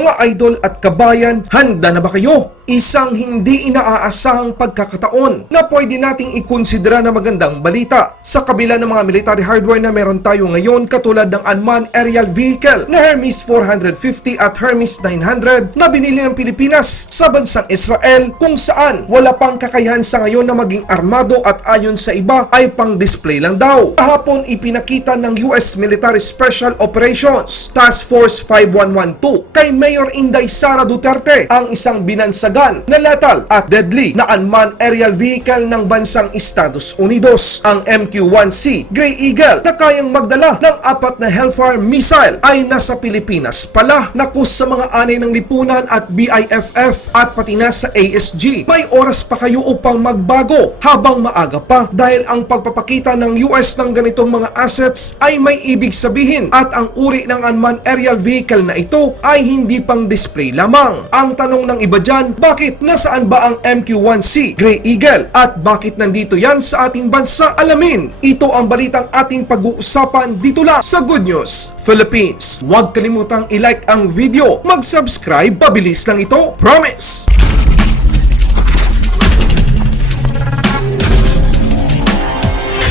Mga idol at kabayan, handa na ba kayo? Isang hindi inaaasahang pagkakataon na pwede nating ikonsidera na magandang balita. Sa kabila ng mga military hardware na meron tayo ngayon katulad ng unmanned aerial vehicle na Hermes 450 at Hermes 900 na binili ng Pilipinas sa bansang Israel kung saan wala pang kakayahan sa ngayon na maging armado at ayon sa iba ay pang display lang daw. Kahapon ipinakita ng US Military Special Operations Task Force 5112 kay Mayor Inday Sara Duterte ang isang binansagan na lethal at deadly na unmanned aerial vehicle ng bansang Estados Unidos. Ang MQ-1C Gray Eagle na kayang magdala ng 4 na Hellfire missile ay nasa Pilipinas pala, nakus sa mga anay ng lipunan at BIFF at pati na sa ASG. May oras pa kayo upang magbago habang maaga pa dahil ang pagpapakita ng US ng ganitong mga assets ay may ibig sabihin at ang uri ng unmanned aerial vehicle na ito ay hindi pang display lamang. Ang tanong ng iba dyan, bakit nasaan ba ang MQ-1C Gray Eagle at bakit nandito yan sa ating bansa? Alamin, ito ang balitang ating pag-uusapan dito lang sa Good News Philippines. Huwag kalimutang i-like ang video, mag-subscribe, pabilis lang ito, promise!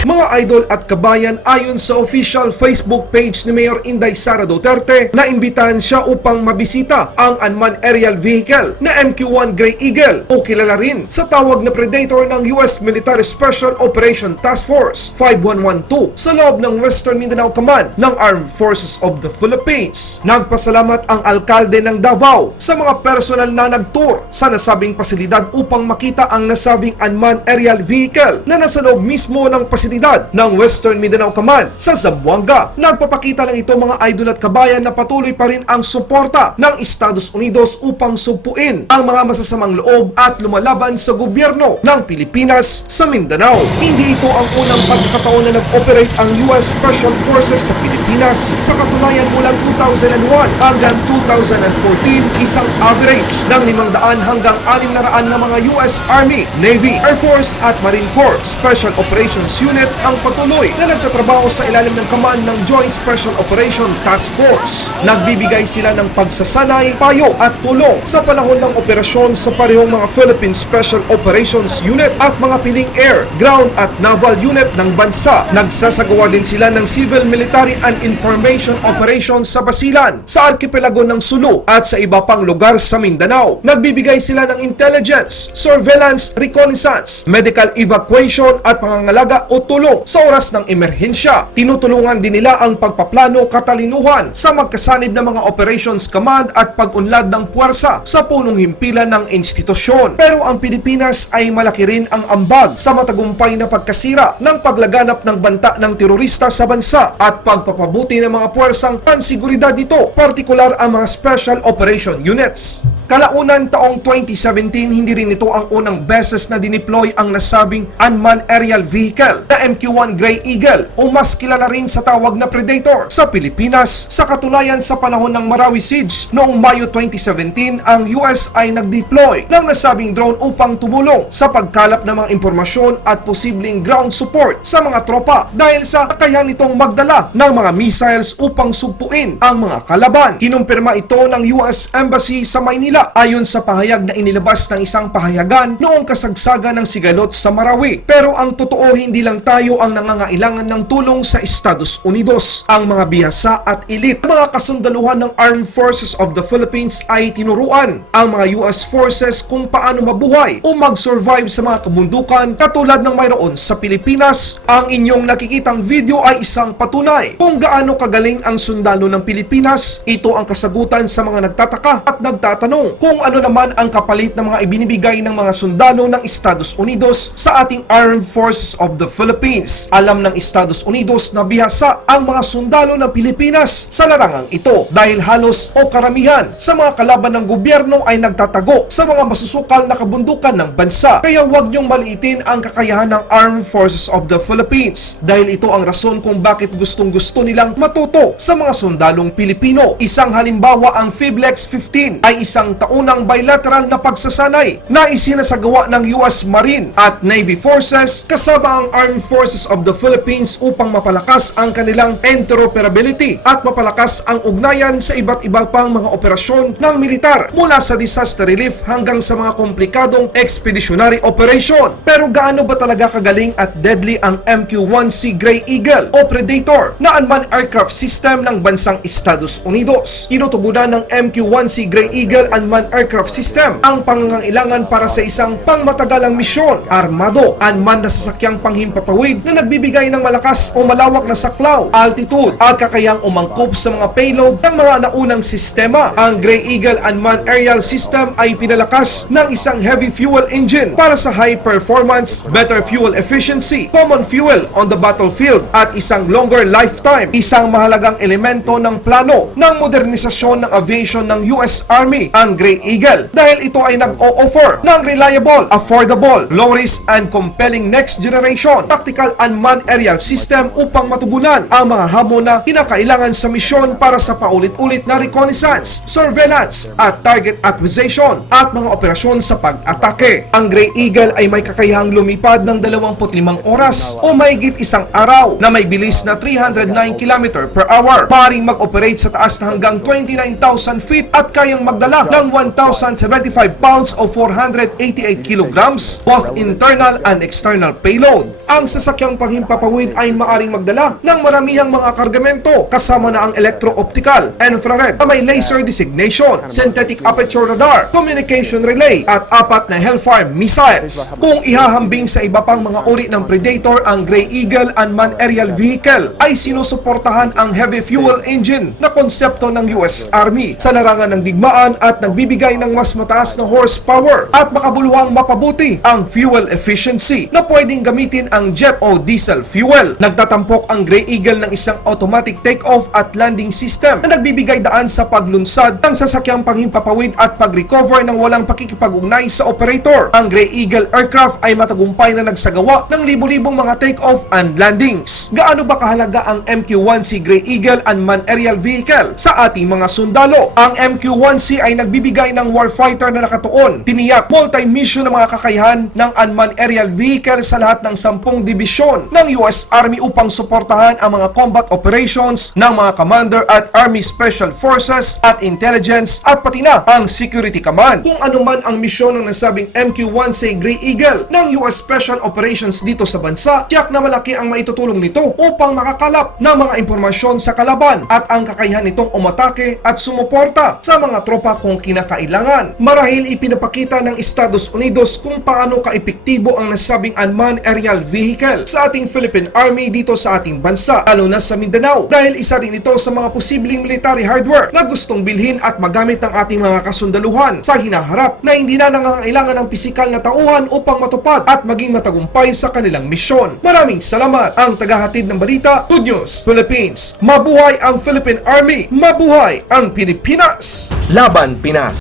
Mga idol at kabayan, ayon sa official Facebook page ni Mayor Inday Sara Duterte, naimbitahan siya upang mabisita ang unmanned aerial vehicle na MQ-1 Gray Eagle o kilala rin sa tawag na Predator ng US Military Special Operation Task Force 5112 sa loob ng Western Mindanao Command ng Armed Forces of the Philippines. Nagpasalamat ang alkalde ng Davao sa mga personal na nagtour sa nasabing pasilidad upang makita ang nasabing unmanned aerial vehicle na nasa loob mismo ng pasilidad ng Western Mindanao Command sa Zamboanga. Nagpapakita lang ito mga idol at kabayan na patuloy pa rin ang suporta ng Estados Unidos upang sugpuin ang mga masasamang loob at lumalaban sa gobyerno ng Pilipinas sa Mindanao. Hindi ito ang unang pagkakataon na nag-operate ang US Special Forces sa Pilipinas. Sa katunayan mula 2001 hanggang 2014, isang average ng 500 hanggang 600 na mga US Army, Navy, Air Force at Marine Corps Special Operations Unit ang patuloy na nagtatrabaho sa ilalim ng command ng Joint Special Operation Task Force. Nagbibigay sila ng pagsasanay, payo at tulong sa panahon ng operasyon sa parehong mga Philippine Special Operations Unit at mga piling air, ground at naval unit ng bansa. Nagsasagawa din sila ng civil, military and information operations sa Basilan, sa Arkipelago ng Sulu at sa iba pang lugar sa Mindanao. Nagbibigay sila ng intelligence, surveillance, reconnaissance, medical evacuation at pangangalaga o tulong sa oras ng emerhensya. Tinutulungan din nila ang pagpaplano, katalinuhan sa magkasanib na mga operations command at pag-unlad ng puwersa sa punong himpilan ng institusyon. Pero ang Pilipinas ay malaki rin ang ambag sa matagumpay na pagkasira ng paglaganap ng banta ng terorista sa bansa at pagpapabuti ng mga puwersang pansiguridad nito, partikular ang mga Special Operation Units. Kalaunan taong 2017, hindi rin ito ang unang beses na dineploy ang nasabing unmanned aerial vehicle na MQ-1 Gray Eagle o mas kilala rin sa tawag na Predator sa Pilipinas. Sa katunayan, sa panahon ng Marawi Siege noong Mayo 2017, ang US ay nag-deploy ng nasabing drone upang tumulong sa pagkalap ng mga impormasyon at posibleng ground support sa mga tropa dahil sa kakayahan nitong magdala ng mga missiles upang sugpuin ang mga kalaban. Kinumpirma ito ng US Embassy sa Maynila ayon sa pahayag na inilabas ng isang pahayagan noong kasagsagan ng sigalot sa Marawi. Pero ang totoo, hindi lang tayo ang nangangailangan ng tulong sa Estados Unidos. Ang mga bihasa at elite, mga kasundaluhan ng Armed Forces of the Philippines ay tinuruan ang mga US forces kung paano mabuhay o mag-survive sa mga kabundukan katulad ng mayroon sa Pilipinas. Ang inyong nakikitang video ay isang patunay kung gaano kagaling ang sundalo ng Pilipinas. Ito ang kasagutan sa mga nagtataka at nagtatanong kung ano naman ang kapalit ng mga ibinibigay ng mga sundalo ng Estados Unidos sa ating Armed Forces of the Philippines. Alam ng Estados Unidos na bihasa ang mga sundalo ng Pilipinas sa larangang ito dahil halos o karamihan sa mga kalaban ng gobyerno ay nagtatago sa mga masusukal na kabundukan ng bansa. Kaya huwag niyong maliitin ang kakayahan ng Armed Forces of the Philippines dahil ito ang rason kung bakit gustong-gusto nilang matuto sa mga sundalong Pilipino. Isang halimbawa, ang FIBLEX 15 ay isang taunang bilateral na pagsasanay na isinasagawa ng US Marine at Navy Forces kasama ang Armed Forces of the Philippines upang mapalakas ang kanilang interoperability at mapalakas ang ugnayan sa iba't iba pang mga operasyon ng militar mula sa disaster relief hanggang sa mga komplikadong expeditionary operation. Pero gaano ba talaga kagaling at deadly ang MQ-1C Gray Eagle o Predator na unmanned aircraft system ng bansang Estados Unidos? Tinutugunan ng MQ-1C Gray Eagle unmanned aircraft system ang pangangailangan para sa isang pangmatagalang misyon, armado, unmanned na sasakyang panghimpapawid na nagbibigay ng malakas o malawak na saklaw, altitude at kakayang umangkop sa mga payload ng mga naunang sistema. Ang Gray Eagle unmanned aerial system ay pinalakas ng isang heavy fuel engine para sa high performance, better fuel efficiency, common fuel on the battlefield at isang longer lifetime. Isang mahalagang elemento ng plano ng modernisasyon ng aviation ng US Army ang Gray Eagle dahil ito ay nag-o-offer ng reliable, affordable, low-risk and compelling next-generation tactical unmanned aerial system upang matugunan ang mga hamon na kinakailangan sa misyon para sa paulit-ulit na reconnaissance, surveillance at target acquisition at mga operasyon sa pag-atake. Ang Gray Eagle ay may kakayahang lumipad ng 25 oras o mahigit isang araw na may bilis na 309 km per hour, paring mag-operate sa taas na hanggang 29,000 feet at kayang magdala ng 1,075 pounds o 488 kilograms, both internal and external payload. Ang sasakyang panghimpapawid ay maaring magdala ng maramihang mga kargamento kasama na ang electro-optical, infrared na may laser designation, synthetic aperture radar, communication relay at 4 na Hellfire missiles. Kung ihahambing sa iba pang mga uri ng Predator, ang Gray Eagle unmanned aerial vehicle ay sinusuportahan ang heavy fuel engine na konsepto ng US Army sa larangan ng digmaan at nagbibigay ng mas mataas na horsepower at makabuluhang mapabuti ang fuel efficiency na pwedeng gamitin ang jet o diesel fuel. Nagtatampok ang Gray Eagle ng isang automatic take-off at landing system na nagbibigay daan sa paglunsad ng sasakyang panghimpapawid at pag-recover ng walang pakikipag-ugnay sa operator. Ang Gray Eagle aircraft ay matagumpay na nagsagawa ng libu-libong mga take-off and landings. Gaano ba kahalaga ang MQ-1C Gray Eagle unmanned aerial vehicle sa ating mga sundalo? Ang MQ-1C ay nagbibigay ng warfighter na nakatuon, tiniyak, multi-mission na mga kakayahan ng unmanned aerial vehicle sa lahat ng 10 dibisyon ng US Army upang suportahan ang mga combat operations ng mga commander at Army Special Forces at Intelligence at pati na ang Security Command. Kung ano man ang misyon ng nasabing MQ-1C Gray Eagle ng US Special Operations dito sa bansa, tiyak na malaki ang maitutulong nito upang makakalap ng mga impormasyon sa kalaban at ang kakayahan nitong umatake at sumuporta sa mga tropa kung kinakailangan. Marahil ipinapakita ng Estados Unidos kung paano kaepektibo ang nasabing unmanned aerial vehicle sa ating Philippine Army dito sa ating bansa, lalo na sa Mindanao, dahil isa rin ito sa mga posibleng military hardware na gustong bilhin at magamit ng ating mga kasundaluhan sa hinaharap na hindi na nangangailangan ng pisikal na tauhan upang matupad at maging matagumpay sa kanilang misyon. Maraming salamat. Ang tagahatid ng balita, Good News Philippines. Mabuhay ang Philippine Army! Mabuhay ang Pilipinas! Laban Pinas!